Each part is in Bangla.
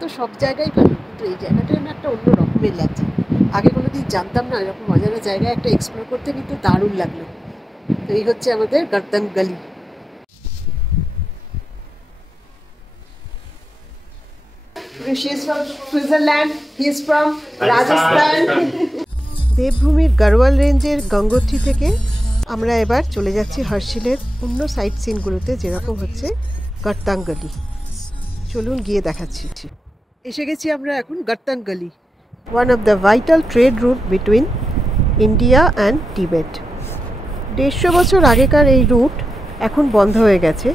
তো সব জায়গায় ভালো, কিন্তু এই জায়গাটা না একটা অন্য রকমের লাগছে। আগে কোনোদিন জানতাম না এরকম অজানা জায়গায় একটা এক্সপ্লোর করতে, কিন্তু দারুণ লাগলো। তো এই হচ্ছে আমাদের গর্দন গলি। She is from Switzerland, he is from Rajasthan. দেবভূমির Garhwal রেঞ্জের গঙ্গোত্রী থেকে আমরা এবার চলে যাচ্ছি হর্ষিলের অন্য সাইট সিনগুলোতে, যেরকম হচ্ছে গর্দন গলি। চলুন গিয়ে দেখাচ্ছি। এসে গেছি আমরা এখন গর্দন গলি, one of the vital trade root between India and Tibet. 150 বছর আগেকার এই রুট এখন বন্ধ হয়ে গেছে।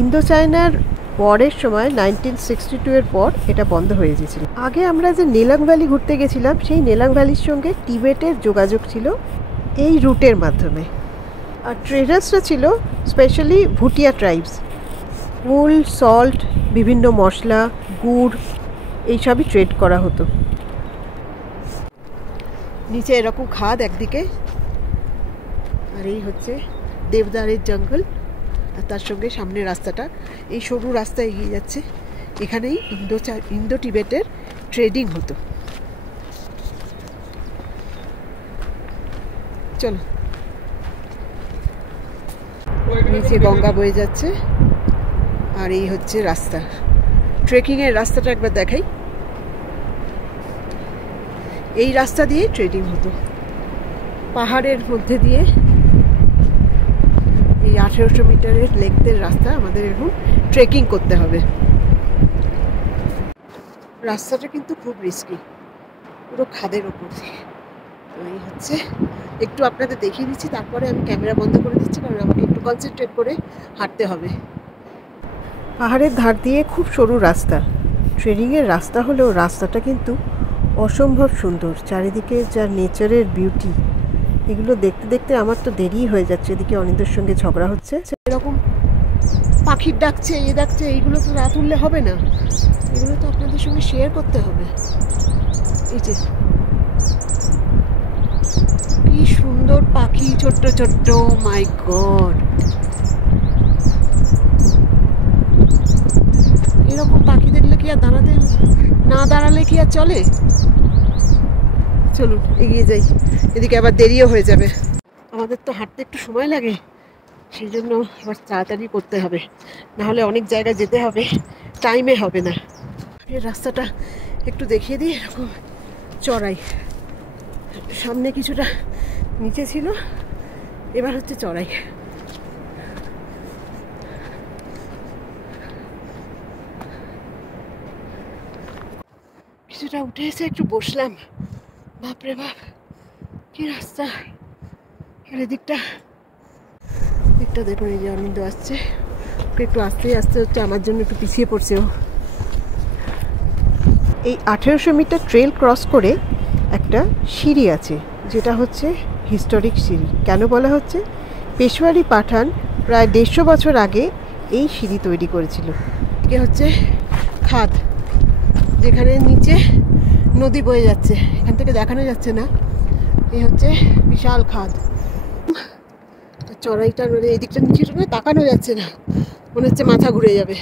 ইন্দো চায়নার ওয়ারের সময় 1962 এর পর এটা বন্ধ হয়ে গিয়েছিল। আগে আমরা যে নেলাং ভ্যালি ঘুরতে গেছিলাম, সেই নেলাং ভ্যালির সঙ্গে টিবেটের যোগাযোগ ছিল এই রুটের মাধ্যমে। আর ট্রেডার্সরা ছিল স্পেশালি ভুটিয়া ট্রাইবস। উল, সল্ট, বিভিন্ন মশলা, গুড় এইসবই ট্রেড করা হতো। নিচে এরকম খাদ একদিকে, আর এই হচ্ছে দেবদারের জঙ্গল, আর তার সঙ্গে সামনে রাস্তাটা, এই সরু রাস্তা এগিয়ে যাচ্ছে। এখানেই ইন্দো টিবেটের ট্রেডিং হতো। চলো, নিচে গঙ্গা বয়ে যাচ্ছে, আর এই হচ্ছে রাস্তা। ট্রেকিংয়ের রাস্তাটা একবার দেখাই। এই রাস্তা দিয়ে ট্রেডিং হতো, পাহাড়ের মধ্যে দিয়ে। এই 1800 মিটারের লেন্থের রাস্তা আমাদের এখন ট্রেকিং করতে হবে। রাস্তাটা কিন্তু খুব রিস্কি, পুরো খাদের ওপর দিয়ে। তো এই হচ্ছে, একটু আপনাদের দেখিয়ে দিচ্ছি, তারপরে আমি ক্যামেরা বন্ধ করে দিচ্ছি, কারণ আমাকে একটু কনসেন্ট্রেট করে হাঁটতে হবে। পাহাড়ের ধার দিয়ে খুব সরু রাস্তা, ট্রেনিংয়ের রাস্তা হলেও রাস্তাটা কিন্তু অসম্ভব সুন্দর। চারিদিকে যা নেচারের বিউটি, এগুলো দেখতে দেখতে আমার তো দেরি হয়ে যাচ্ছে। এদিকে অনিন্দের সঙ্গে ঝগড়া হচ্ছে, এরকম পাখির ডাকছে, ডাকছে, এইগুলো তো রাত উঠলে হবে না, এগুলো তো আপনাদের সঙ্গে শেয়ার করতে হবে। এই যে কি সুন্দর পাখি, ছোট্ট ছোট্ট, মাই গড! এরকম পাখি দেখলে কি আর দাঁড়াতে, না দাঁড়ালে কি আর চলে? চলুন এগিয়ে যাই, এদিকে আবার দেরিও হয়ে যাবে। আমাদের তো হাঁটতে একটু সময় লাগে, সেই জন্য আবার তাড়াতাড়ি করতে হবে, নাহলে অনেক জায়গায় যেতে হবে, টাইমে হবে না। এই রাস্তাটা একটু দেখিয়ে দিই, এরকম চড়াই, সামনে কিছুটা নিচে ছিল, এবার হচ্ছে চড়াই। কিছুটা উঠে এসে একটু বসলাম, বাপরে বাপ কি রাস্তা! আর এদিকটা দেখুন, এই যে অনিন্দ আসছে, ওকে একটু আস্তে আস্তে হচ্ছে, আমার জন্য একটু পিছিয়ে পড়ছে ও। এই 1800 মিটার ট্রেল ক্রস করে একটা সিঁড়ি আছে, যেটা হচ্ছে হিস্টোরিক সিঁড়ি। কেন বলা হচ্ছে? পেশওয়ারি পাঠান প্রায় 150 বছর আগে এই সিঁড়ি তৈরি করেছিল। এ হচ্ছে খাদ, যেখানে নিচে নদী বয়ে যাচ্ছে, এখান থেকে দেখানো যাচ্ছে না। এই হচ্ছে বিশাল খাদ। চড়াইটা নদী, এই দিকটা নিচে তাকানো যাচ্ছে না, মনে হচ্ছে মাথা ঘুরে যাবে।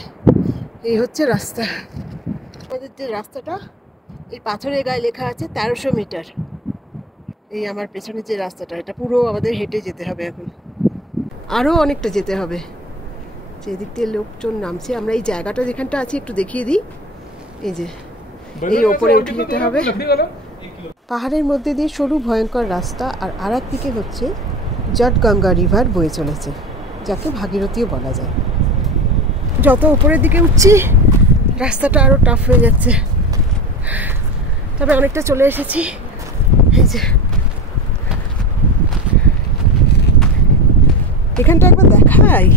এই হচ্ছে রাস্তা। আমাদের যে রাস্তাটা, এই পাথরের গায়ে লেখা আছে 1300 মিটার। এই আমার পেছনে যে রাস্তাটা, এটা পুরো আমাদের হেঁটে যেতে হবে এখন, আরও অনেকটা যেতে হবে। যেদিক দিয়ে লোকজন নামছে, আমরা এই জায়গাটা যেখানটা আছি একটু দেখিয়ে দিই। এই যে এই ওপরে উঠে যেতে হবে, পাহাড়ের মধ্যে দিয়ে সরু ভয়ঙ্কর রাস্তা, আর আরেক দিকে হচ্ছে জটগঙ্গা রিভার বয়ে চলেছে, যাকে ভাগীরথীও বলা যায়। যত উপরের দিকে উঠছি রাস্তাটা আরও টাফ হয়ে যাচ্ছে, তবে অনেকটা চলে এসেছি। এই যে এখানটা একবার দেখাই,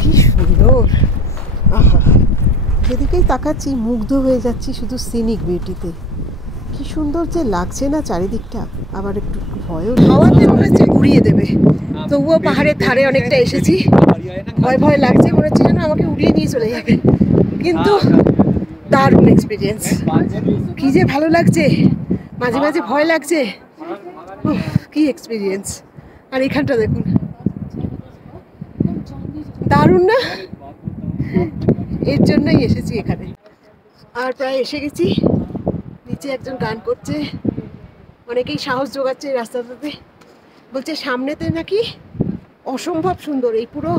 কি সুন্দর! আহা, যেদিকেই তাকাচ্ছি মুগ্ধ হয়ে যাচ্ছি শুধু সিনিক বিউটিতে। কি সুন্দর যে লাগছে না চারিদিকটা, আবার একটু ভয়ও, হাওয়াতে মনে হচ্ছে উড়িয়ে দেবে। তবুও পাহাড়ের ধারে অনেকটা এসেছি, ভয় ভয় লাগছে, মনে হচ্ছে যেন আমাকে উড়িয়ে নিয়ে চলে যাবে, কিন্তু দারুণ এক্সপিরিয়েন্স। কি যে ভালো লাগছে, মাঝে মাঝে ভয় লাগছে, কি এক্সপিরিয়েন্স! আর এখানটা দেখুন, দারুণ না? এর জন্যই এসেছি এখানে। আর প্রায় এসে গেছি। নিচে একজন গান করছে, অনেকেই সাহস জোগাচ্ছে এই রাস্তাটাতে। বলছে সামনেতে নাকি অসম্ভব সুন্দর, এই পুরো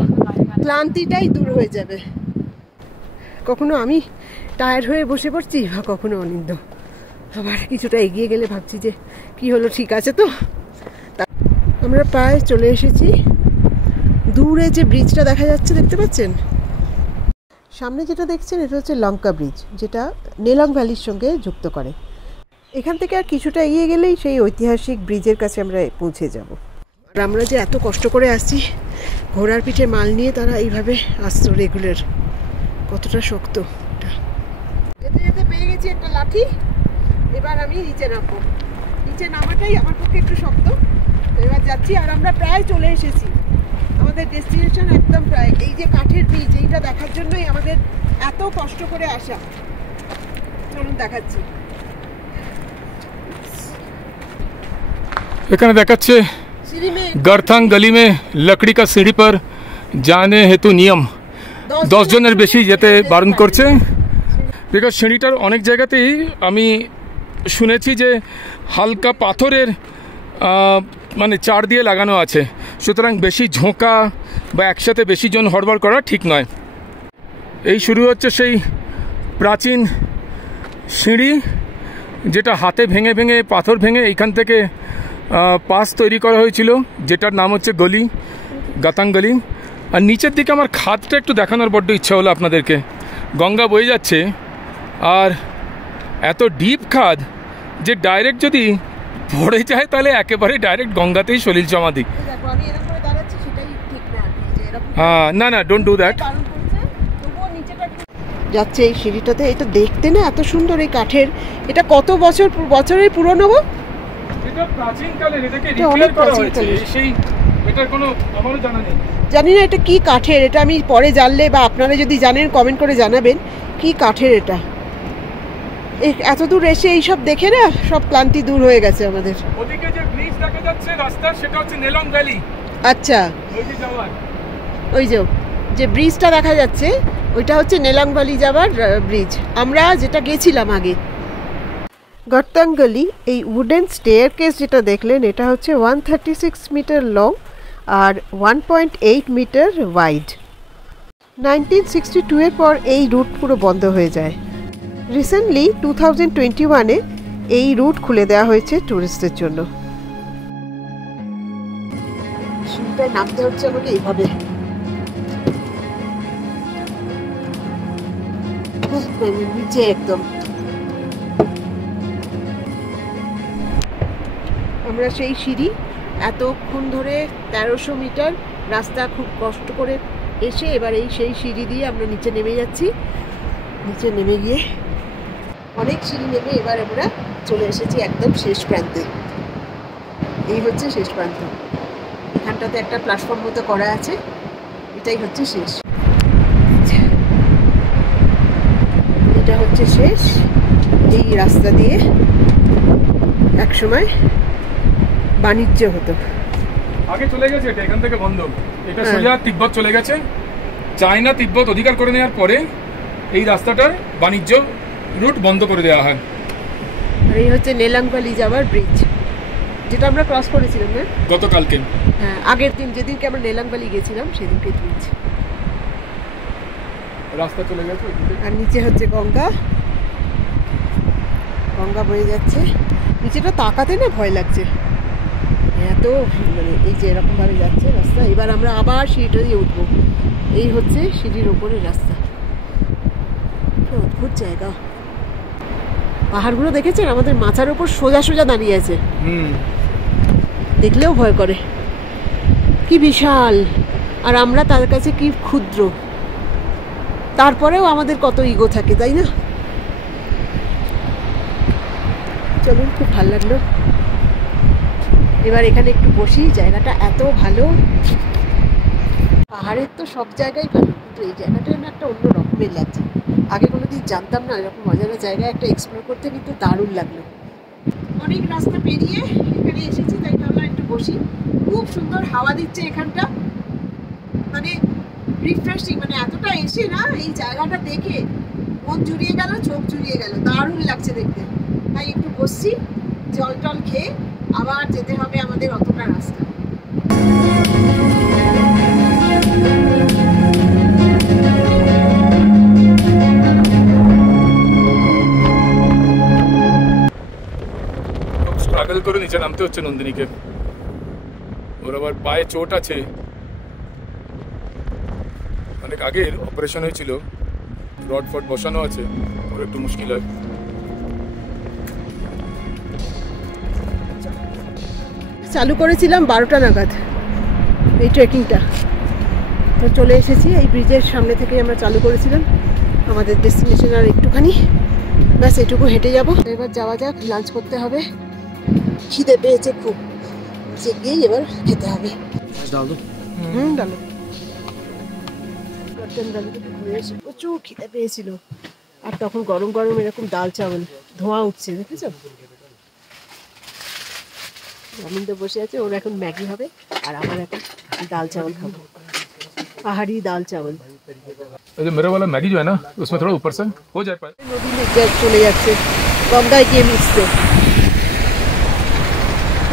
ক্লান্তিটাই দূর হয়ে যাবে। কখনো আমি টায়ার্ড হয়ে বসে পড়ছি, বা কখনো অনিন্দ। আবার কিছুটা এগিয়ে গেলে ভাবছি যে কি হলো, ঠিক আছে তো। আমরা প্রায় চলে এসেছি। দূরে যে ব্রিজটা দেখা যাচ্ছে, দেখতে পাচ্ছেন? সামনে যেটা দেখছেন এটা হচ্ছে লঙ্কা ব্রিজ, যেটা নেলং ভ্যালির সঙ্গে যুক্ত করে। এখান থেকে আর কিছুটা এগিয়ে গেলেই সেই ঐতিহাসিক ব্রিজের কাছে আমরা পৌঁছে যাব। আর আমরা যে এত কষ্ট করে আসছি, ঘোড়ার পিঠে মাল নিয়ে তারা এইভাবে আসতো রেগুলার, কতটা শক্ত। যেতে যেতে পেয়ে গেছি একটা লাঠি। এবার আমি নিচে নামবো। নিচে নামাটাই আমার পক্ষে একটু শক্ত। এবার যাচ্ছি, আর আমরা প্রায় চলে এসেছি। আমাদের ডেস্টিনেশন একদম প্রায়। এই যে কাঠের ব্রিজ, এইটা দেখার জন্যই আমাদের এত কষ্ট করে আসা। চলুন দেখাচ্ছি। এখানে দেখাচ্ছে গারথাং গলি মে লকড়ি কা সিঁড়ি পর জানে হেতু নিয়ম, 10 জনের বেশি যেতে বারণ করছে। দেখো সিঁড়িটার অনেক জায়গাতেই আমি শুনেছি যে হালকা পাথরের মানে চার দিয়ে লাগানো আছে, সুতরাং বেশি ঝোঁকা বা একসাথে বেশি জন হড়বড় করা ঠিক নয়। এই শুরু হচ্ছে সেই প্রাচীন সিঁড়ি, যেটা হাতে ভেঙে ভেঙে পাথর ভেঙে এইখান থেকে পাস তৈরি করা হয়েছিল, যেটার নাম হচ্ছে গলি, গাতাং গলি। আর নিচের দিকে আমার খাদটা একটু দেখানোর বড্ড ইচ্ছা হলো আপনাদেরকে। গঙ্গা বয়ে যাচ্ছে, আর এত ডিপ খাদ যে ডাইরেক্ট যদি পড়ে যায় তাহলে একেবারে ডাইরেক্ট গঙ্গাতেই সলিল সমাধি। হ্যাঁ, না না, ডোন্ট ডু দ্যাট। যাচ্ছে এই সিঁড়িটাতে, এটা দেখতে না এত সুন্দর, এই কাঠের। এটা কত বছরের পুরনো গো? এটা প্রাচীন কালের, এটাকে রিপেয়ার করা হয়েছে। সেই এটার কোনো আমারও জানা নেই। জানি না এটা কি কাঠের, এটা আমি পরে জানলে বা আপনারা যদি জানেন কমেন্ট করে জানাবেন কি কাঠের এটা। এত দূর এসে এইসব দেখে না সব ক্লান্তি দূর হয়ে গেছে আমাদের। ওদিকে যে ব্রিজ দেখা যাচ্ছে রাস্তা, সেটা হচ্ছে নেলং ভ্যালি। আচ্ছা, ওই যে যাওয়ার, ওই যে ব্রিজটা দেখা যাচ্ছে ওইটা হচ্ছে নেলং ভ্যালি যাওয়ার ব্রিজ, আমরা যেটা গেছিলাম আগে। গারথাং গলি, এই উডেন স্টেয়ারকেস যেটা দেখলেন, এটা হচ্ছে 136 মিটার লং আর 1.8 মিটার ওয়াইড। 1962 এর পর এই রুট পুরো বন্ধ হয়ে যায়। রিসেন্টলি 2021-এ এই রুট খুলে দেওয়া হয়েছে ট্যুরিস্টদের জন্য। সিঁড়িটায় নামতে হচ্ছে আমাকে এইভাবে, নিচে একদম। আমরা সেই সিঁড়ি এতক্ষণ ধরে 1300 মিটার রাস্তা খুব কষ্ট করে এসে এবার সেই সিঁড়ি দিয়ে আমরা নিচে নেমে যাচ্ছি। নিচে নেমে গিয়ে অনেক সিঁড়ি নেমে এবার আমরা চলে এসেছি একদম শেষ প্রান্তে। এই হচ্ছে শেষ প্রান্ত। এখানটাতে একটা প্ল্যাটফর্ম মতো করা আছে, এটাই হচ্ছে শেষ। এটা হচ্ছে শেষ। এই রাস্তা দিয়ে একসময় বাণিজ্য হতো। আগে চলে গেছে এটা, এখান থেকে বন্ধ। এটা সোজা তিব্বত চলে গেছে। চায়না তিব্বত অধিকার করে নেওয়ার পরে এই রাস্তাটার বাণিজ্য রুট বন্ধ করে দেওয়া হয়। আর এই হচ্ছে নেলং ভ্যালি যাওয়ার ব্রিজ, যেটা আমরা ক্রস করেছিলাম না গতকালকে। হ্যাঁ, আগের দিন যেদিনকে আমরা নেলং ভ্যালি গেছিলাম সেদিনকে ব্রিজ। রাস্তা চলে গেছে। আর নিচে হচ্ছে গঙ্গা, গঙ্গা বয়ে যাচ্ছে। নিচেটা তাকাতে না ভয় লাগছে, এত মানে এই যে এরকম ভাবে যাচ্ছে রাস্তা। এবার আমরা আবার সিঁড়িটা দিয়ে উঠবো। এই হচ্ছে সিঁড়ির ওপরের রাস্তা। কি অদ্ভুত জায়গা। পাহাড়গুলো দেখেছেন আমাদের মাথার উপর সোজা সোজা দাঁড়িয়ে আছে, দেখলেও ভয় করে। কি বিশাল, আর আমরা তার কাছে কি ক্ষুদ্র। তারপরেও আমাদের কত ইগো থাকে, তাই না? চলুন, খুব ভালো লাগলো। এবার এখানে একটু বসি, জায়গাটা এত ভালো। পাহাড়ের তো সব জায়গায় ভালো, কিন্তু এই জায়গাটা না একটা অন্য রকমের লাগছে। আগে কোনোদিন জানতাম না এরকম অজানা জায়গায় একটা এক্সপ্লোর করতে, কিন্তু দারুণ লাগলো। অনেক রাস্তা পেরিয়ে এখানে এসেছি, তাই ভাবলাম একটু বসি। খুব সুন্দর হাওয়া দিচ্ছে এখানটা, মানে রিফ্রেশিং। মানে এতটা এসে না এই জায়গাটা দেখে মন জুড়িয়ে গেল, চোখ জুড়িয়ে গেল, দারুণ লাগছে দেখতে। তাই একটু বসছি, জল টল খেয়ে আবার যেতে হবে আমাদের অতটা রাস্তা। স্ট্রাগল করে নিচে নামতে হচ্ছে নন্দিনীকে, ওর আবার পায়ে চোট আছে, অনেক আগে অপারেশন হয়েছিল, রড ফড বসানো আছে, ওর একটু মুশকিল হয়। চালু করেছিলাম 12টা নাগাদ এই ট্রেকিংটা, তো চলে এসেছি। এই ব্রিজের সামনে থেকে আমরা চালু করেছিলাম, আমাদের ডেস্টিনেশন আর একটুখানি, ব্যাস এটুকু হেঁটে যাব। এবার যাওয়া যাক, লাঞ্চ করতে হবে, খিদে পেয়েছে খুব, যে গিয়েই এবার খেতে হবে। ডালো প্রচুর খিদে পেয়েছিল, আর তখন গরম গরম এরকম ডাল চাওয়াল, ধোঁয়া উঠছে, দেখেছো? অমিন্দ বসে আছে, ওর এখন ম্যাগি হবে, আর আমার এখন दाल चावल खाओ, पहाड़ी दाल चावल। जो मेरा वाला मैगी जो है ना, उसमें थोड़ा ऊपर से हो जाए। नदी में चले যাচ্ছে, গঙ্গায় গিয়ে মিশছে,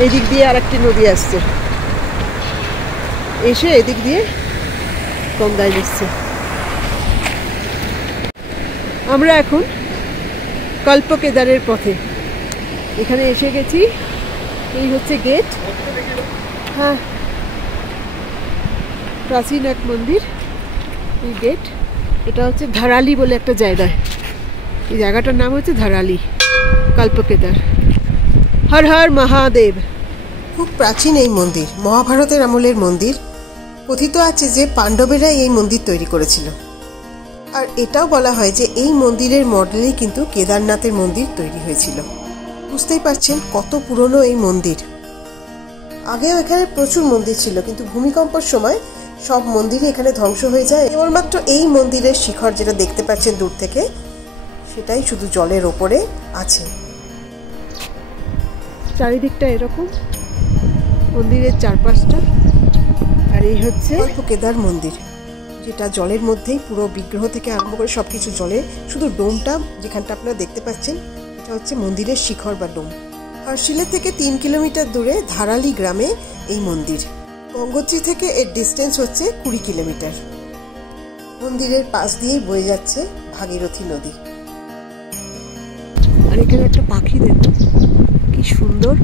এদিক দিয়ে আরেকটি নদী আসছে, এসে এদিক দিয়ে গঙ্গায় মিশছে। আমরা এখন কল্পকেদারের পথে, এখানে এসে গেছি। এই হচ্ছে গেট, হ্যাঁ প্রাচীন এক মন্দির, এই গেট। এটা হচ্ছে ধারালি বলে একটা জায়গায়, এই জায়গাটার নাম হচ্ছে ধারালি, কল্পকেদার। হর হর মহাদেব। খুব প্রাচীন এই মন্দির, মহাভারতের আমলের মন্দির। কথিত আছে যে পাণ্ডবেরা এই মন্দির তৈরি করেছিল, আর এটাও বলা হয় যে এই মন্দিরের মডেলেই কিন্তু কেদারনাথের মন্দির তৈরি হয়েছিল। বুঝতেই পারছেন কত পুরনো এই মন্দির। আগেও এখানে প্রচুর মন্দির ছিল, কিন্তু ভূমিকম্পের সময় সব মন্দিরই এখানে ধ্বংস হয়ে যায়। কেবলমাত্র এই মন্দিরের শিখর যেটা দেখতে পাচ্ছেন দূর থেকে, সেটাই শুধু জলের ওপরে আছে। চারিদিকটা এরকম মন্দিরের চারপাশটা, আর এই হচ্ছে কল্পকেদার মন্দির, যেটা জলের মধ্যেই, পুরো বিগ্রহ থেকে আরম্ভ করে সবকিছু জলে, শুধু ডোমটা যেখানটা আপনারা দেখতে পাচ্ছেন এটা হচ্ছে মন্দিরের শিখর বা ডোম। হর্ষিলের থেকে 3 কিলোমিটার দূরে ধারালি গ্রামে এই মন্দির। গঙ্গোত্রী থেকে এর ডিস্টেন্স হচ্ছে 20 কিলোমিটার। মন্দিরের পাশ দিয়েই বয়ে যাচ্ছে ভাগীরথী নদী। আর এখানে একটা পাখি দেখুন কি সুন্দর,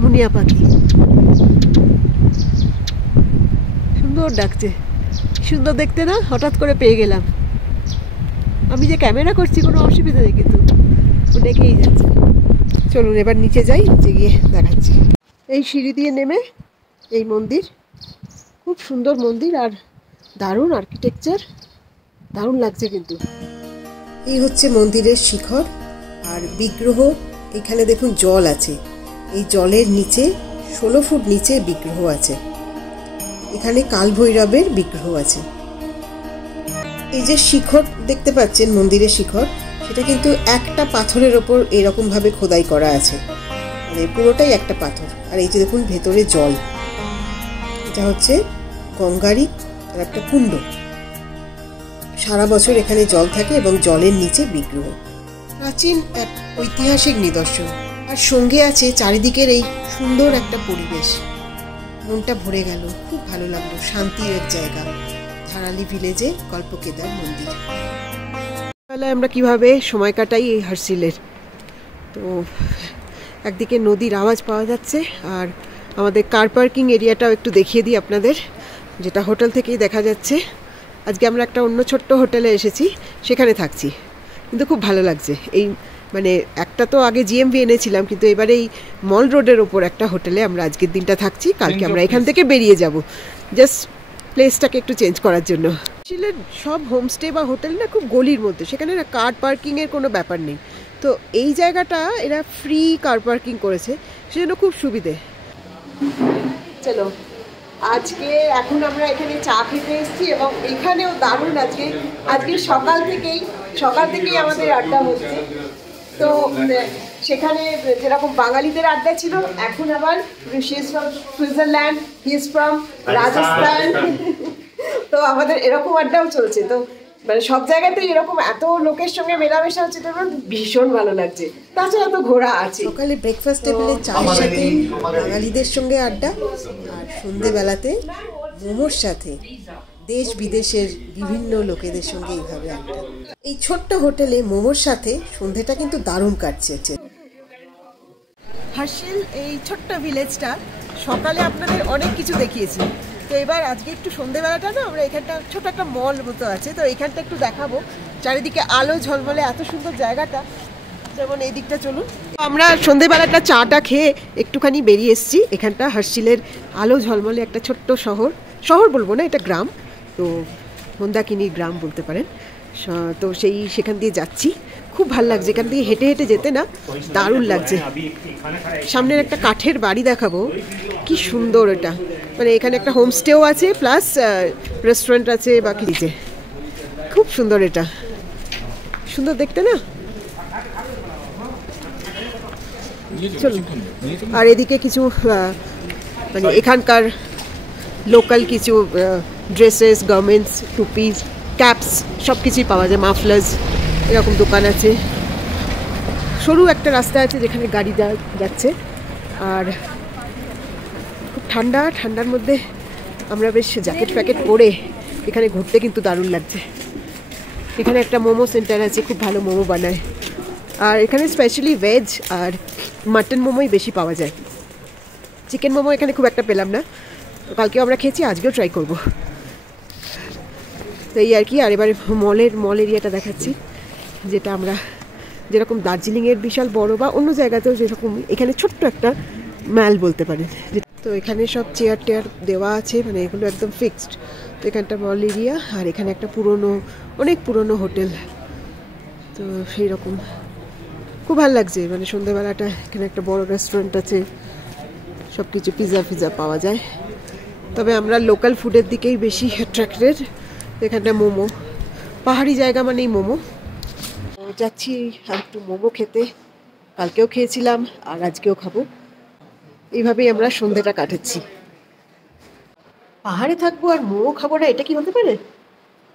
মুনিয়া পাখি, সুন্দর ডাকছে, সুন্দর দেখতে না? হঠাৎ করে পেয়ে গেলাম। আমি যে ক্যামেরা করছি কোনো অসুবিধা নেই, কিন্তু ও ডেকেই যাচ্ছে। চলুন এবার নিচে যাই, নিচে গিয়ে দেখাচ্ছি। এই সিঁড়ি দিয়ে নেমে এই মন্দির, খুব সুন্দর মন্দির আর দারুণ আর্কিটেকচার, দারুণ লাগছে কিন্তু। এই হচ্ছে মন্দিরের শিখর আর বিগ্রহ। এখানে দেখুন জল আছে, এই জলের নিচে 16 ফুট নিচে বিগ্রহ আছে। এখানে কালভৈরবের বিগ্রহ আছে। এই যে শিখর দেখতে পাচ্ছেন মন্দিরের শিখর, সেটা কিন্তু একটা পাথরের ওপর এরকম ভাবে খোদাই করা আছে, মানে পুরোটাই একটা পাথর। আর এই যে দেখুন ভেতরে জল, এটা হচ্ছে গঙ্গারই একটা কুণ্ড। সারা বছর এখানে জল থাকে এবং জলের নিচে বিগ্রহ। প্রাচীন এক ঐতিহাসিক নিদর্শন, আর সঙ্গে আছে চারিদিকের এই সুন্দর একটা পরিবেশ। মনটা ভরে গেল, খুব ভালো লাগলো, শান্তির এক জায়গা। ধারালি ভিলেজে কল্পকেদার মন্দির। বেলায় আমরা কিভাবে সময় কাটাই এই হর্ষিলের, তো একদিকে নদীর আওয়াজ পাওয়া যাচ্ছে, আর আমাদের কার পার্কিং এরিয়াটাও একটু দেখিয়ে দিই আপনাদের, যেটা হোটেল থেকেই দেখা যাচ্ছে। আজকে আমরা একটা অন্য ছোট্ট হোটেলে এসেছি, সেখানে থাকছি, কিন্তু খুব ভালো লাগছে। এই মানে একটা তো আগে জিএমভি এনেছিলাম, কিন্তু এবারে এই মল রোডের ওপর একটা হোটেলে আমরা আজকের দিনটা থাকছি। কালকে আমরা এখান থেকে বেরিয়ে যাব, জাস্ট প্লেসটাকে একটু চেঞ্জ করার জন্য। হর্ষিলের সব হোমস্টে বা হোটেল না খুব গলির মধ্যে, সেখানে না কার পার্কিংয়ের কোনো ব্যাপার নেই। তো এই জায়গাটা এরা ফ্রি কার পার্কিং করেছে, সেজন্য খুব সুবিধে। চলো আজকে এখন আমরা এখানে চা খেতে এসেছি, এবং এখানেও দারুণ আজকে সকাল থেকেই আমাদের আড্ডা হচ্ছে। তো সেখানে যেরকম বাঙালিদের আড্ডা ছিল, এখন আবার she is from Switzerland, he is from Rajasthan, তো আমাদের এরকম আড্ডাও চলছে। তো মানে সব জায়গাতেই এরকম এত লোকের সঙ্গে মেলামেশা হচ্ছে, তো আমার ভীষণ ভালো লাগছে। তাছাড়া তো ঘোরা আছে। সকালে ব্রেকফাস্ট টেবিলে চায়ের সাথে বাঙালিদের সঙ্গে আড্ডা, আর সন্ধেবেলাতে মোমোর সাথে দেশ বিদেশের বিভিন্ন লোকেদের সঙ্গে এইভাবে আড্ডা। এই ছোট্ট হোটেলে মোমোর সাথে সন্ধেটা কিন্তু দারুণ কাটছে। হার্শিল এই ছোট্ট ভিলেজটা সকালে আপনাদের অনেক কিছু দেখিয়েছি, তো এবার আজকে একটু সন্ধেবেলাটা না আমরা এখানটা ছোট একটা মল মতো আছে, তো এখানটা একটু দেখাবো। চারিদিকে আলো ঝলমলে, এত সুন্দর জায়গাটা। যেমন এই দিকটা চলুন। আমরা সন্ধেবেলাটা চাটা খেয়ে একটুখানি বেরিয়ে এসেছি। এখানটা হার্শিলের আলো ঝলমলে একটা ছোট্ট শহর বলবো না, এটা গ্রাম, তো মন্দাকিনী গ্রাম বলতে পারেন। তো সেখান দিয়ে যাচ্ছি, খুব ভালো লাগছে। এখান দিয়ে হেঁটে হেঁটে যেতে না দারুণ লাগছে। সামনের একটা কাঠের বাড়ি দেখাবো, কি সুন্দর এটা। মানে এখানে একটা হোমস্টেও আছে, প্লাস রেস্টুরেন্ট আছে বা কিছু, খুব সুন্দর। এটা সুন্দর দেখতে না। চলুন। আর এদিকে কিছু মানে এখানকার লোকাল কিছু ড্রেসেস, গার্মেন্টস, টুপিস, ক্যাপস সব কিছুই পাওয়া যায়। মাফলার্স এরকম দোকান আছে। সরু একটা রাস্তা আছে যেখানে গাড়ি যাচ্ছে। আর খুব ঠান্ডার মধ্যে আমরা বেশ জ্যাকেট ফ্যাকেট পরে এখানে ঘুরতে কিন্তু দারুণ লাগছে। এখানে একটা মোমো সেন্টার আছে, খুব ভালো মোমো বানায়। আর এখানে স্পেশালি ভেজ আর মাটন মোমোই বেশি পাওয়া যায়। চিকেন মোমো এখানে খুব একটা পেলাম না, কালকেও আমরা খেয়েছি, আজকেও ট্রাই করব। তো এই আর কি। আর এবারে মল এরিয়াটা দেখাচ্ছি, যেটা আমরা যেরকম দার্জিলিংয়ের বিশাল বড় বা অন্য জায়গাতেও যেরকম, এখানে ছোট্ট একটা ম্যাল বলতে পারেন। তো এখানে সব চেয়ার টেয়ার দেওয়া আছে, মানে এগুলো একদম ফিক্সড। তো এখানটা মল এরিয়া, আর এখানে একটা অনেক পুরনো হোটেল। তো সেই রকম খুব ভালো লাগছে। মানে সন্ধ্যেবেলাটা এখানে একটা বড় রেস্টুরেন্ট আছে, সব কিছু পিৎজা পাওয়া যায়। তবে আমরা লোকাল ফুডের দিকেই বেশি অ্যাট্রাক্টেড। এখানটা মোমো, পাহাড়ি জায়গা মানেই মোমো। যাচ্ছি আর একটু মোমো খেতে, কালকেও খেয়েছিলাম আর আজকেও খাবো। এইভাবেই আমরা সন্ধ্যেটা কাটাচ্ছি। পাহাড়ে থাকবো আর মোমো খাবো না, এটা কি হতে পারে?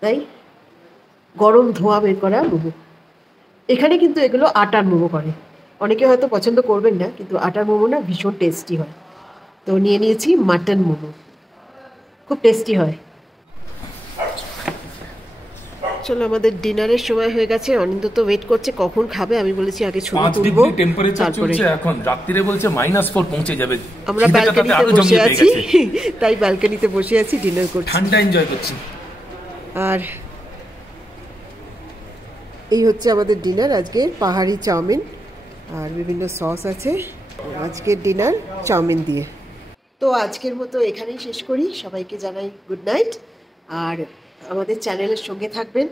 তাই গরম ধোঁয়া বের করা মোমো। এখানে কিন্তু এগুলো আটার মোমো করে, অনেকে হয়তো পছন্দ করবেন না, কিন্তু আটার মোমো না ভীষণ টেস্টি হয়। তো নিয়ে নিয়েছি মাটন মোমো, খুব টেস্টি হয়। চলো, আমাদের ডিনারের সময় হয়ে গেছে। অনিন্দ তো ওয়েট করছে কখন খাবে। আমি বলেছি আগে ছবি তুলবো, তারপরে। এখন রাত্রিরে বলছে -4 পৌঁছে যাবে। আমরা ব্যালকনিতে বসে আছি, তাই ব্যালকনিতে বসে আছি, ডিনার করছি, ঠান্ডা এনজয় করছি। আর এই হচ্ছে আমাদের ডিনার আজকে। পাহাড়ি চাউমিন আর বিভিন্ন সস আছে। আজকের ডিনার চাউমিন দিয়ে। তো আজকের মতো এখানেই শেষ করি। সবাইকে জানাই গুড নাইট। আর আমাদের চ্যানেলের সঙ্গে থাকবেন।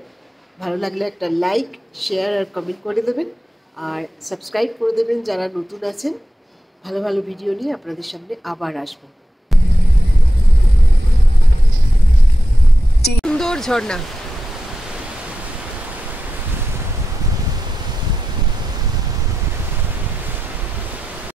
ভালো লাগলে একটা লাইক, শেয়ার আর কমেন্ট করে দেবেন, আর সাবস্ক্রাইব করে দেবেন যারা নতুন আছেন। ভালো ভালো ভিডিও নিয়ে আপনাদের সামনে আবার আসবো। সুন্দর ঝর্ণা।